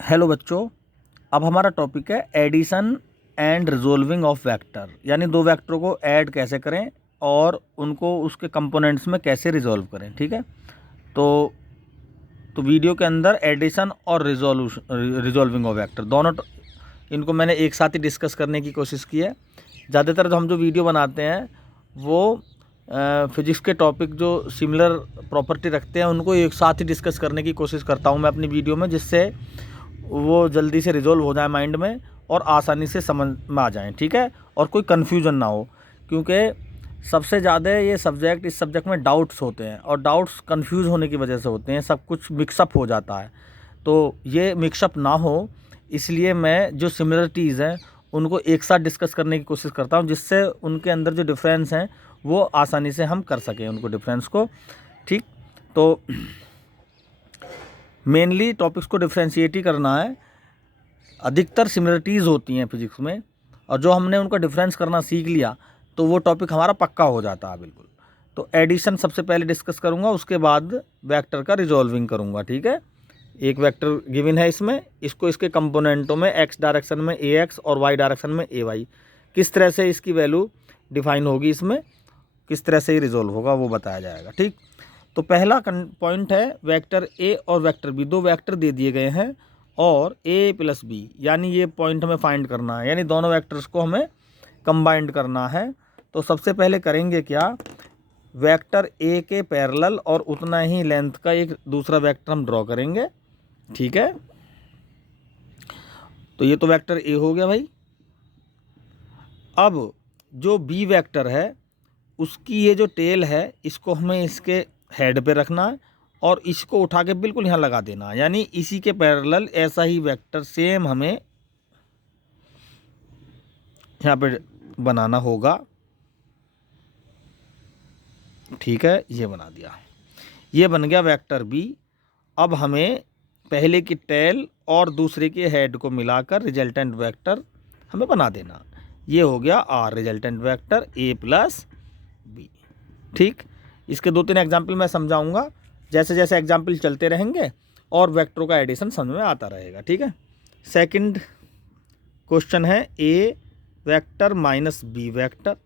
Hello बच्चों, अब हमारा टॉपिक है addition and resolving of vector, यानी दो वेक्टरों को ऐड कैसे करें और उनको उसके कंपोनेंट्स में कैसे रिजोल्व करें। ठीक है, तो वीडियो के अंदर एडिशन और रिजोल्विंग ऑफ वेक्टर दोनों इनको मैंने एक साथ ही डिस्कस करने की कोशिश की है। ज़्यादातर जो हम जो वीडियो बनाते हैं वो फिजिक्स के टॉपिक जो सिमिलर प्रॉपर्टी रखते हैं उनको एक साथ ही डिस्कस करने की कोशिश करता हूँ मैं अपनी वीडियो में, जिससे वो जल्दी से रिजोल्व हो जाए माइंड में और आसानी से समझ में आ जाएं। ठीक है, और कोई कन्फ्यूजन ना हो, क्योंकि सबसे ज़्यादा ये सब्जेक्ट इस सब्जेक्ट में डाउट्स होते हैं और डाउट्स कन्फ्यूज़ होने की वजह से होते हैं, सब कुछ मिक्सअप हो जाता है। तो ये मिक्सअप ना हो इसलिए मैं जो सिमिलरिटीज़ हैं उनको एक साथ डिस्कस करने की कोशिश करता हूँ, जिससे उनके अंदर जो डिफरेंस हैं वो आसानी से हम कर सकें उनको डिफरेंस को। ठीक, तो मेनली टॉपिक्स को डिफ्रेंशिएट ही करना है। अधिकतर सिमिलरिटीज़ होती हैं फिजिक्स में, और जो हमने उनका डिफरेंस करना सीख लिया तो वो टॉपिक हमारा पक्का हो जाता है बिल्कुल। तो एडिशन सबसे पहले डिस्कस करूँगा, उसके बाद वेक्टर का रिजॉल्विंग करूँगा। ठीक है, एक वेक्टर गिवन है इसमें, इसको इसके कंपोनेंटों में एक्स डायरेक्शन में ए एक्स और वाई डायरेक्शन में ए वाई, किस तरह से इसकी वैल्यू डिफाइन होगी, इसमें किस तरह से ही रिजॉल्व होगा वो बताया जाएगा। ठीक, तो पहला पॉइंट है वेक्टर ए और वेक्टर बी, दो वेक्टर दे दिए गए हैं और ए प्लस बी, यानी ये पॉइंट हमें फाइंड करना है, यानी दोनों वेक्टर्स को हमें कंबाइंड करना है। तो सबसे पहले करेंगे क्या, वेक्टर ए के पैरेलल और उतना ही लेंथ का एक दूसरा वेक्टर हम ड्रॉ करेंगे। ठीक है, तो ये तो वेक्टर ए हो गया भाई। अब जो बी वेक्टर है उसकी ये जो टेल है इसको हमें इसके हेड पे रखना है और इसको उठा के बिल्कुल यहाँ लगा देना है, यानी इसी के पैरेलल ऐसा ही वेक्टर सेम हमें यहाँ पे बनाना होगा। ठीक है, ये बना दिया, ये बन गया वेक्टर बी। अब हमें पहले की टेल और दूसरे के हेड को मिलाकर रिजल्टेंट वेक्टर हमें बना देना, ये हो गया R resultant vector A plus B. ठीक, इसके दो तीन एग्जाम्पल मैं समझाऊंगा, जैसे जैसे एग्जाम्पल चलते रहेंगे और वेक्टरों का एडिशन समझ में आता रहेगा। ठीक है, सेकंड क्वेश्चन है ए वेक्टर माइनस बी वेक्टर,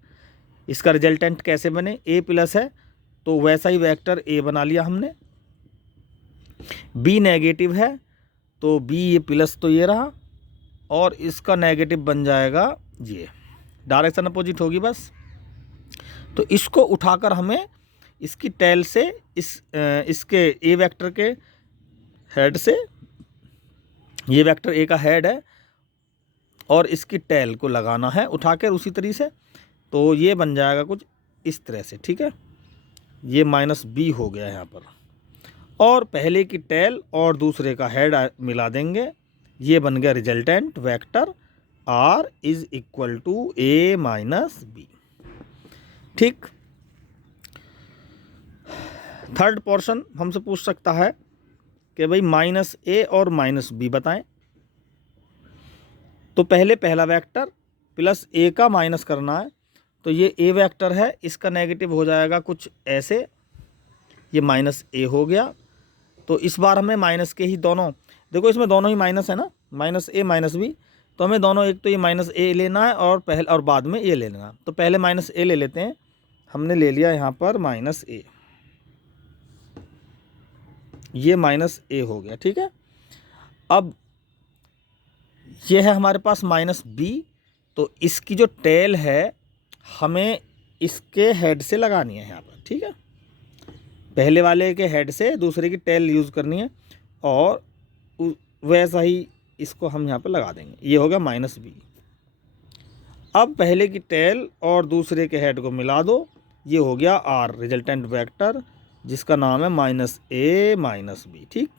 इसका रिजल्टेंट कैसे बने, ए प्लस है तो वैसा ही वेक्टर ए बना लिया हमने, बी नेगेटिव है तो बी ये प्लस तो ये रहा और इसका नेगेटिव बन जाएगा ये, डायरेक्शन अपोजिट होगी बस। तो इसको उठाकर हमें इसकी टेल से इसके ए वेक्टर के हेड से, ये वेक्टर ए का हेड है और इसकी टेल को लगाना है उठाकर उसी तरीके से, तो ये बन जाएगा कुछ इस तरह से। ठीक है, ये माइनस बी हो गया यहाँ पर, और पहले की टेल और दूसरे का हेड मिला देंगे, ये बन गया resultant vector R is equal to A minus B. ठीक, थर्ड पोर्शन हमसे पूछ सकता है कि भाई माइनस ए और माइनस बी बताएं। तो पहले पहला वेक्टर प्लस ए का माइनस करना है, तो ये ए वेक्टर है, इसका नेगेटिव हो जाएगा कुछ ऐसे, ये माइनस ए हो गया। तो इस बार हमें माइनस के ही दोनों, देखो इसमें दोनों ही माइनस है ना, माइनस ए माइनस बी, तो हमें दोनों, एक तो ये माइनस ए लेना है और पहले और बाद में ए ले लेना। तो पहले माइनस ए ले लेते हैं, हमने ले लिया यहाँ पर माइनस ए, ये माइनस ए हो गया। ठीक है, अब ये है हमारे पास माइनस बी, तो इसकी जो टेल है हमें इसके हेड से लगानी है यहाँ पर। ठीक है, पहले वाले के हेड से दूसरे की टेल यूज़ करनी है और वैसा ही इसको हम यहाँ पर लगा देंगे, ये हो गया माइनस बी। अब पहले की टेल और दूसरे के हेड को मिला दो, ये हो गया आर रिजल्टेंट वेक्टर, जिसका नाम है माइनस ए माइनस बी। ठीक,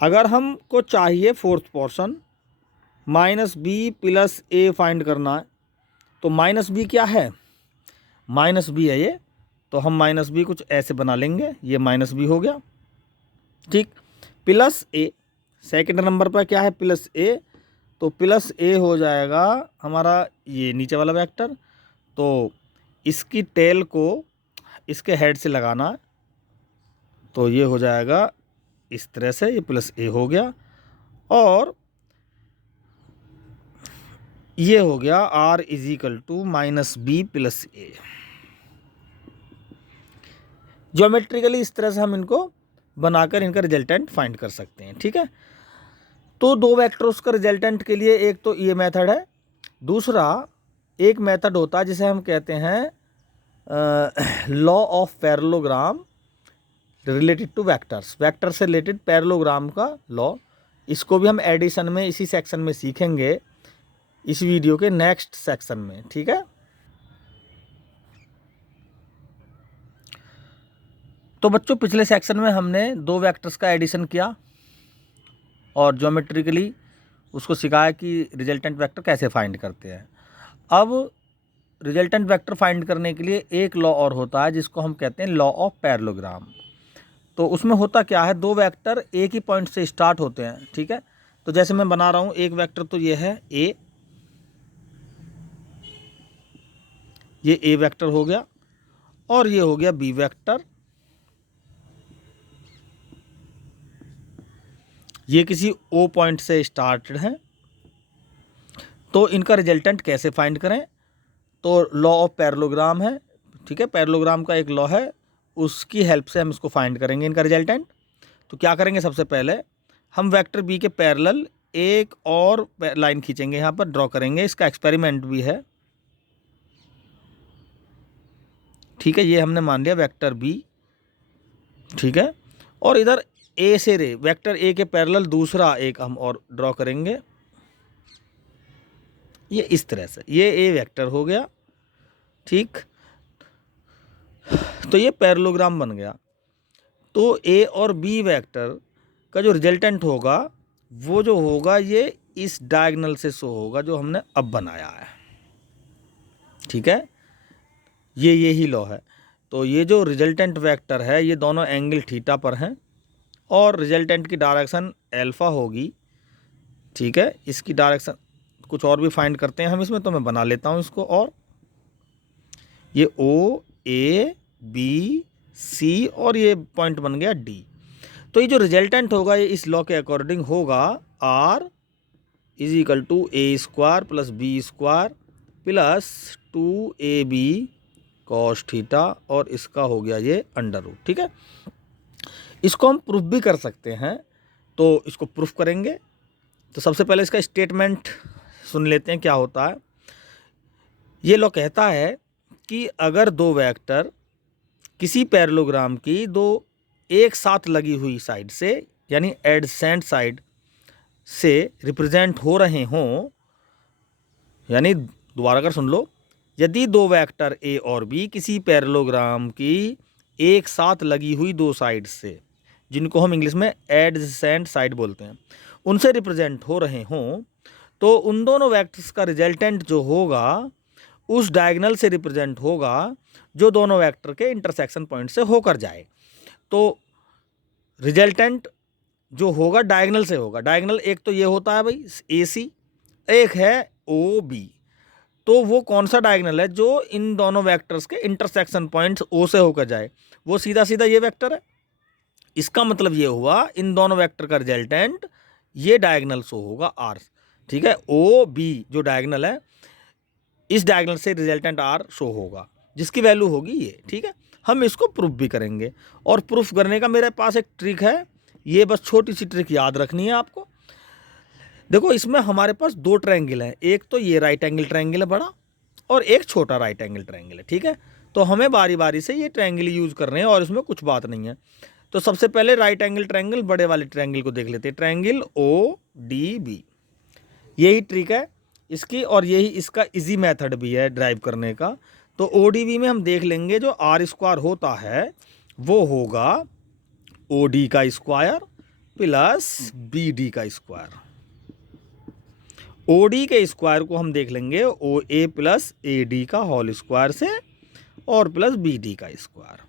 अगर हमको चाहिए fourth portion minus B plus A find करना है, तो माइनस बी क्या है, माइनस बी है ये, तो हम माइनस बी कुछ ऐसे बना लेंगे, ये माइनस बी हो गया। ठीक, प्लस ए सेकंड नंबर पर क्या है, प्लस ए, तो प्लस ए हो जाएगा हमारा ये नीचे वाला वेक्टर, तो इसकी टेल को इसके हेड से लगाना है, तो ये हो जाएगा इस तरह से, ये प्लस ए हो गया। और ये हो गया R is equal to -b plus a। Geometrically इस तरह से हम इनको बनाकर इनका रिजल्टेंट फाइंड कर सकते हैं। ठीक है, तो दो वेक्टर्स का रिजल्टेंट के लिए एक तो ये मेथड है, दूसरा एक मेथड होता है जिसे हम कहते हैं law of parallelogram related two vectors, vector से रिलेटेड पैरेललोग्राम का लॉ। इसको भी हम एडिशन में इसी सेक्शन में सीखेंगे, इस वीडियो के नेक्स्ट सेक्शन में। ठीक है, तो बच्चों पिछले सेक्शन में हमने दो वेक्टर्स का एडिशन किया और ज्योमेट्रिकली उसको सिखाया कि रिजल्टेंट वेक्टर कैसे फाइंड करते हैं। अब रिजल्टेंट वेक्टर फाइंड करने के लिए एक लॉ और होता है जिसको हम कहते हैं लॉ ऑफ पैरेललोग्राम। तो उसमें होता क्या है, दो वेक्टर एक ही पॉइंट से स्टार्ट होते हैं। ठीक है, तो जैसे मैं बना रहा हूँ एक वेक्टर, तो ये है ए, ये ए वेक्टर हो गया, और ये हो गया बी वेक्टर। ये किसी ओ पॉइंट से स्टार्टेड है। तो इनका रिजल्टेंट कैसे फाइंड करें, तो लॉ ऑफ पैरेललोग्राम है। ठीक है, पैरेललोग्राम का एक लॉ है, उसकी हेल्प से हम इसको फाइंड करेंगे इनका रिजल्टेंट। तो क्या करेंगे, सबसे पहले हम वेक्टर बी के पैरेलल एक और लाइन खींचेंगे, यहाँ पर ड्रॉ करेंगे। इसका एक्सपेरिमेंट भी है। ठीक है, ये हमने मान लिया वेक्टर बी। ठीक है, और इधर ए से रे वेक्टर ए के पैरेलल दूसरा एक हम और ड्रॉ करेंगे, ये इस तरह से, ये ए वेक्टर हो गया। ठीक, तो ये पैरेललोग्राम बन गया। तो ए और बी वेक्टर का जो रिजल्टेंट होगा वो जो होगा ये इस डायगोनल से शो होगा जो हमने अब बनाया है। ठीक है, ये यही लॉ है। तो ये जो रिजल्टेंट वेक्टर है ये दोनों एंगल थीटा पर हैं और रिजल्टेंट की डायरेक्शन अल्फा होगी। ठीक है, इसकी डायरेक्शन कुछ और भी फाइंड करते हैं हम इसमें, तो मैं बना लेता हूँ इसको। और ये ओ ए बी सी और ये पॉइंट बन गया डी। तो ये जो रिजल्टेंट होगा ये इस लॉ के अकॉर्डिंग होगा R is equal to A square plus B square plus 2ab cos theta, और इसका हो गया ये अंडर रूट। ठीक है, इसको हम प्रूफ भी कर सकते हैं, तो इसको प्रूफ करेंगे। तो सबसे पहले इसका स्टेटमेंट सुन लेते हैं क्या होता है। ये लॉ कहता है कि अगर दो वेक्टर किसी पैरेललोग्राम की दो एक साथ लगी हुई साइड से यानी एडजेसेंट साइड से रिप्रेजेंट हो रहे हों, यानी दोबारा कर सुन लो, यदि दो वेक्टर ए और बी किसी पैरेललोग्राम की एक साथ लगी हुई दो साइड से, जिनको हम इंग्लिश में एडजेसेंट साइड बोलते हैं, उनसे रिप्रेजेंट हो रहे हों, तो उन दोनों वेक्टर्स का रिजल्टेंट जो होगा उस डायगोनल से रिप्रेजेंट होगा जो दोनों वेक्टर के इंटरसेक्शन पॉइंट से होकर जाए। तो रिजल्टेंट जो होगा डायगोनल से होगा। डायगोनल एक तो ये होता है भाई ए सी, एक है ओ बी। तो वो कौन सा डायगोनल है जो इन दोनों वेक्टर्स के इंटरसेक्शन पॉइंट्स ओ से होकर जाए, वो सीधा सीधा ये वेक्टर है। इसका मतलब ये हुआ इन दोनों वेक्टर का रिजल्टेंट ये डायगोनल शो होगा आर। ठीक है, ओ बी जो डायगोनल है इस डायगोनल से रिजल्टेंट आर शो होगा जिसकी वैल्यू होगी ये। ठीक है, हम इसको प्रूफ भी करेंगे, और प्रूफ करने का मेरे पास एक ट्रिक है, ये बस छोटी सी ट्रिक याद रखनी है आपको। देखो इसमें हमारे पास दो ट्रायंगल हैं, एक तो ये राइट एंगल ट्रायंगल है बड़ा, और एक छोटा राइट एंगल ट्रायंगल है। ठीक है, तो हमें बारी बारी से ये ट्रायंगल यूज़ कर रहे हैं और इसमें कुछ बात नहीं है। तो सबसे पहले राइट एंगल ट्रायंगल बड़े वाले ट्रायंगल को देख लेते हैं, ट्रायंगल ओ डी बी। यही ट्रिक है इसकी, और यही इसका इजी मेथड भी है ड्राइव करने का। तो ओ डी बी में हम देख लेंगे जो आर स्क्वायर होता है वो होगा ओ डी का स्क्वायर प्लस बी डी का स्क्वायर। ओ डी के स्क्वायर को हम देख लेंगे ओ ए प्लस ए डी का होल स्क्वायर से, और प्लस बी डी का स्क्वायर।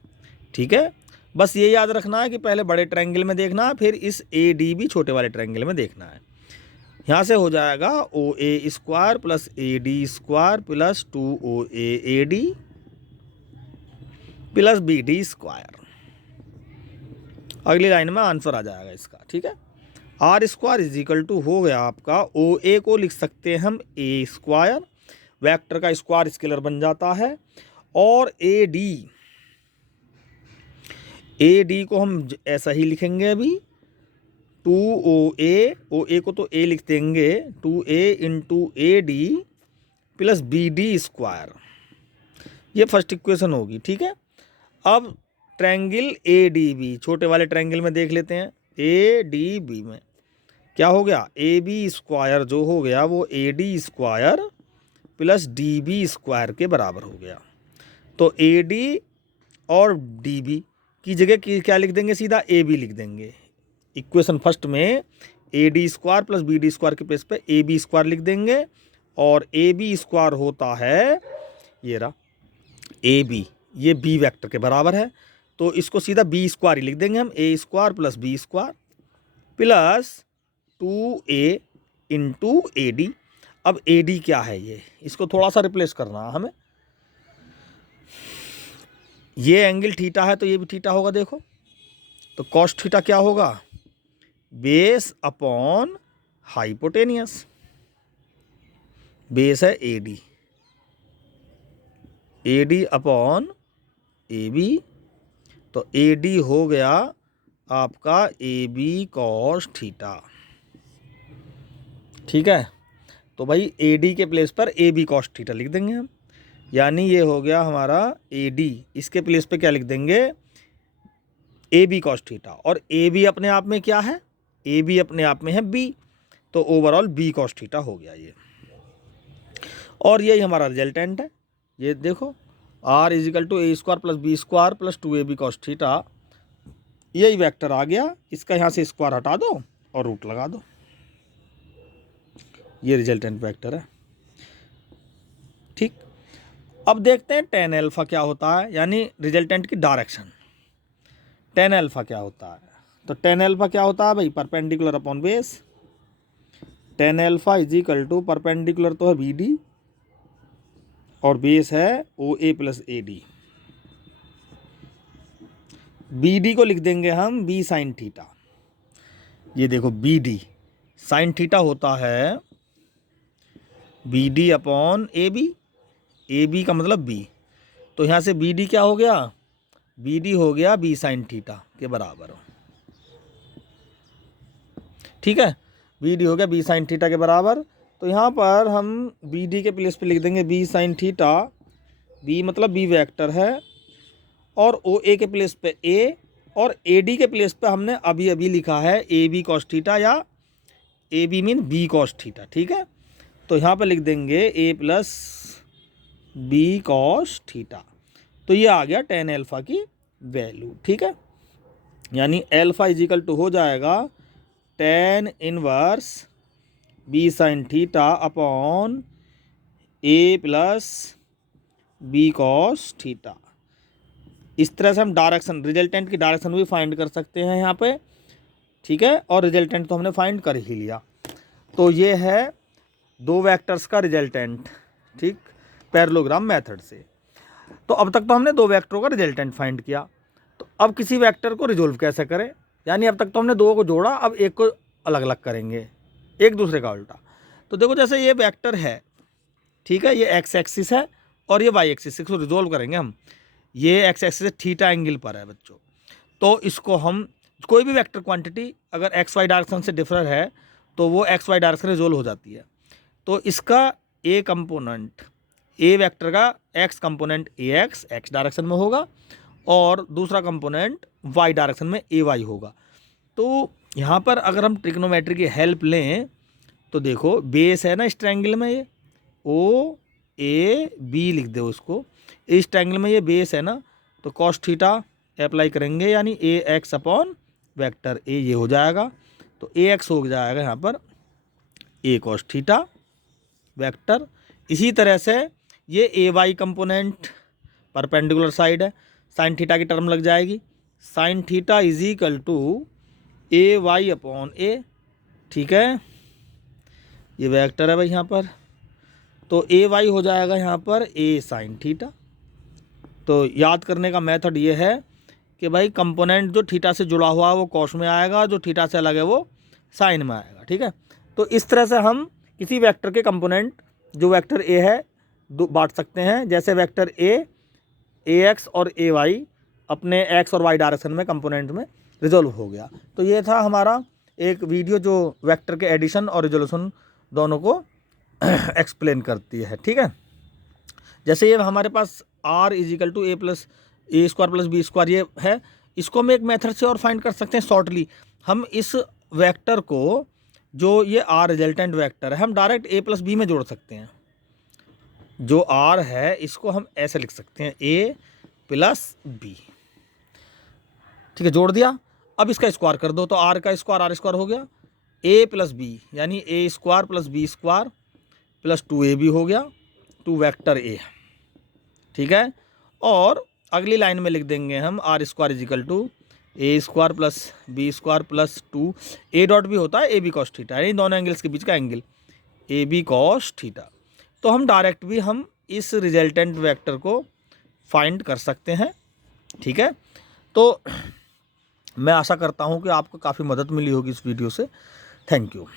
ठीक है, बस ये याद रखना है कि पहले बड़े ट्रायंगल में देखना है, फिर इस ए डी भी छोटे वाले ट्रायंगल में देखना है। यहाँ से हो जाएगा O A square plus A D square plus 2 OA A D plus B D square. अगली लाइन में आंसर आ जाएगा इसका। ठीक है, R square is equal to हो गया आपका ओ ए को लिख सकते हैं हम ए स्क्वायर, वेक्टर का स्क्वायर स्केलर बन जाता है, और ए डी को हम ऐसा ही लिखेंगे अभी, 2 ओ ए को तो ए लिख देंगे, 2a into A D plus B D square, ये फर्स्ट इक्वेशन होगी। ठीक है, अब ट्रायंगल ए डी बी, छोटे वाले ट्रायंगल में देख लेते हैं, ए डी बी में क्या हो गया, ए बी स्क्वायर जो हो गया वो A D square plus D B square के बराबर हो गया। तो ए डी और डी बी की जगह क्या लिख देंगे, सीधा ए बी लिख देंगे। इक्वेशन फर्स्ट में A D square plus B D square के प्लेस पे ए बी स्क्वायर लिख देंगे, और ए बी स्क्वायर होता है, ये रहा ए बी, ये बी वेक्टर के बराबर है, तो इसको सीधा बी स्क्वायर ही लिख देंगे हम, A square plus B square plus 2a into A D. अब ए डी क्या है, ये इसको थोड़ा सा रिप्लेस करना है हमें, ये एंगल थीटा है तो ये भी थीटा होगा, देखो तो कॉस थीटा क्या होगा, बेस अपॉन हाइपोटेनियस, बेस है A D upon A B, तो ए डी हो गया आपका ए बी कॉस थीटा। ठीक है, तो भाई ए डी के प्लेस पर ए बी कॉस थीटा लिख देंगे हम, यानी ये हो गया हमारा ए डी, इसके प्लेस पे क्या लिख देंगे, ए बी कॉस थीटा, और ए बी अपने आप में क्या है, ए बी अपने आप में है बी, तो ओवरऑल बी कॉस थीटा हो गया ये, और यही हमारा रिजल्टेंट है। ये देखो R is equal to A square plus B square plus 2ab cos theta, यही वेक्टर आ गया, इसका यहाँ से स्क्वायर हटा दो और रूट लगा दो, ये रिजल्टेंट वेक्टर है। ठीक, अब देखते हैं टेन अल्फा क्या होता है, यानी रिजल्टेंट की डायरेक्शन। टेन अल्फा क्या होता है, तो टेन अल्फा क्या होता है भाई, perpendicular upon base, tan alpha is equal to perpendicular तो है बी डी और बेस है O A plus A D, B D को लिख देंगे हम बी साइन थीटा। ये देखो बी डी साइन थीटा होता है B D upon A B का मतलब बी, तो यहाँ से बी डी क्या हो गया, बी डी हो गया बी साइन थीटा के बराबर। ठीक है, बी डी हो गया बी साइन थीटा के बराबर, तो यहाँ पर हम बी डी के प्लेस पे लिख देंगे बी साइन थीटा, बी मतलब बी वेक्टर है, और ओ ए के प्लेस पे ए, और ए डी के प्लेस पे हमने अभी अभी लिखा है ए बी कॉस थीटा, या A B mean B cos theta. ठीक है, तो यहाँ पे लिख देंगे A plus B cos theta, तो ये आ गया टेन अल्फा की वैल्यू। ठीक है, यानी अल्फा इज इक्वल टू हो जाएगा tan inverse B sine theta upon A plus B cos theta. इस तरह से हम डायरेक्शन, रिजल्टेंट की डायरेक्शन भी फाइंड कर सकते हैं यहाँ पे। ठीक है, और रिजल्टेंट तो हमने फाइंड कर ही लिया, तो ये है दो वेक्टर्स का रिजल्टेंट। ठीक, पैरेललोग्राम मेथड से। तो अब तक तो हमने दो वेक्टरों का रिजल्टेंट फाइंड किया, तो अब किसी वेक्टर को रिजोल्व कैसे करें, यानी अब तक तो हमने दो को जोड़ा, अब एक को अलग अलग करेंगे, एक दूसरे का उल्टा। तो देखो जैसे ये वेक्टर है, ठीक है, ये एक्स एक्सिस है और ये वाई एक्सिस, इसको रिजोल्व करेंगे हम, ये एक्स एक्सिस थीटा एंगल पर है बच्चों, तो इसको हम कोई भी वेक्टर क्वांटिटी अगर एक्स वाई डायरेक्शन से डिफर है तो वो एक्स वाई डायरेक्शन रिजोल्व हो जाती है। तो इसका ए कंपोनेंट, ए वेक्टर का एक्स कंपोनेंट ए एक्स डायरेक्शन में होगा, और दूसरा कंपोनेंट वाई डायरेक्शन में ए वाई होगा। तो यहाँ पर अगर हम ट्रिग्नोमेट्री की हेल्प लें तो देखो बेस है ना इस ट्रायंगल में, ये ओ ए बी लिख दो उसको, इस ट्रायंगल में ये बेस है ना, तो कॉस थीटा अप्लाई करेंगे, यानी ए एक्स अपॉन वेक्टर ए, ये हो जाएगा, तो ए एक्स हो जाएगा यहाँ पर ए कॉस थीटा वेक्टर। इसी तरह से ये A Y component perpendicular side है, साइन थीटा की टर्म लग जाएगी, sine theta is equal to A Y upon A. ठीक है, ये वेक्टर है भाई यहाँ पर, तो ए वाई हो जाएगा यहाँ पर ए साइन थीटा। तो याद करने का मेथड ये है कि भाई कंपोनेंट जो थीटा से जुड़ा हुआ है वो कॉस में आएगा, जो थीटा से अलग है वो साइन में आएगा। ठीक है, तो इस तरह से हम किसी वेक्टर के कंपोनेंट जो वेक्टर ए है बांट सकते हैं। जैसे वेक्टर ए एक्स और ए वाई अपने एक्स और वाई डायरेक्शन में कंपोनेंट में रिजोल्व हो गया। तो ये था हमारा एक वीडियो जो वेक्टर के एडिशन और रिजोल्यूशन दोनों को एक्सप्लेन करती है। ठीक है, जैसे ये हमारे पास r is equal to A square plus B square ये है, इसको हम एक मेथड से और फाइंड कर सकते हैं शॉर्टली। हम इस वेक्टर को जो ये r रिजल्टेंट वेक्टर है हम डायरेक्ट a प्लस बी में जोड़ सकते हैं। जो r है इसको हम ऐसे लिख सकते हैं a प्लस बी। ठीक है, जोड़ दिया। अब इसका स्क्वायर कर दो तो r का स्क्वायर r स्क्वायर हो गया, a प्लस बी यानी a square plus B square plus 2ab हो गया, टू वेक्टर a। ठीक है, और अगली लाइन में लिख देंगे हम R square is equal to A square plus B square plus 2 A dot B होता है ए बी कॉस थीटा, यानी दोनों एंगल्स के बीच का angle A B cos theta. तो हम डायरेक्ट भी हम इस रिजल्टेंट वेक्टर को फाइंड कर सकते हैं। ठीक है, तो मैं आशा करता हूँ कि आपको काफ़ी मदद मिली होगी इस वीडियो से। Thank you.